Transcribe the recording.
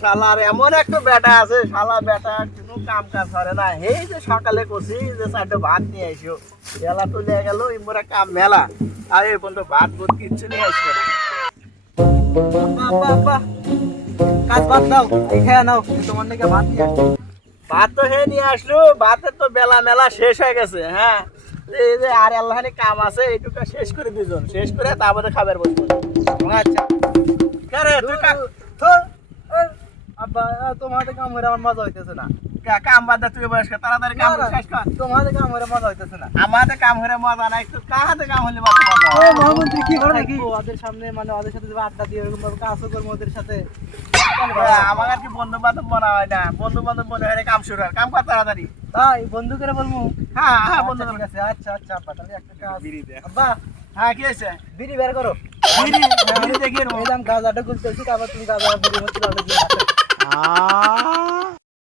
শালার এমন একটা বেটা আছে, শালা বেটা কোনো কাম কাজ করে না। এই যে সকালে করছি যে 4টা ভাত নিয়ে আইসো, বেলা তো লেগে গেল ইমরা কাম মেলা, আর এই পর্যন্ত ভাত বোধ কিচ্ছু নিয়ে আসবে না। কাজ বাদ দাও, খেয়ে নাও, তোমার নাকি ভাত নিয়ে আসছো। ভাত তো হে নিয়ে আসলো, ভাতের তো বেলা মেলা শেষ হয়ে গেছে। হ্যাঁ, এই যে আর আল্লাহানি কাম আছে, এইটুকু শেষ করে দুজন, শেষ করে তারপরে খাবার বসবো। আচ্ছা রে তুই আব্বা তোমাদের কাম করে আমার মজা হইতেছে না। কাম বাদ দে, তুই বয়স্ক, তাড়াতাড়ি কাম শেষ কর। তোমাদের কাম করে মজা হইতেছে না। আমাদের কাম হলে মজা নাই, তোর কাহাতে কাম হলে মজা মজা ও মহামন্ত্রী কি করে নাকি ওদের সামনে, মানে ওদের সাথে যে আড্ডা দিয়ে এরকম ভাবে কাজও করবো ওদের সাথে। আমার আর কি বন্ধু বান্ধব মনে হয় না, বন্ধু বান্ধব মনে হয় কাম শুরু হয়, কাম কর তাড়াতাড়ি। তাই বন্ধু করে বলবো? হ্যাঁ হ্যাঁ বন্ধু। ঠিক আছে, আচ্ছা আচ্ছা আব্বা, তাহলে একটা কাজ। আব্বা হ্যাঁ কি হয়েছে? বিড়ি বের করো। বিড়ি বিড়ি দেখিয়ে এই যে আমি গাঁজাটা খুলতেছি, তারপর তুমি গাঁজা বিড়ির মধ্যে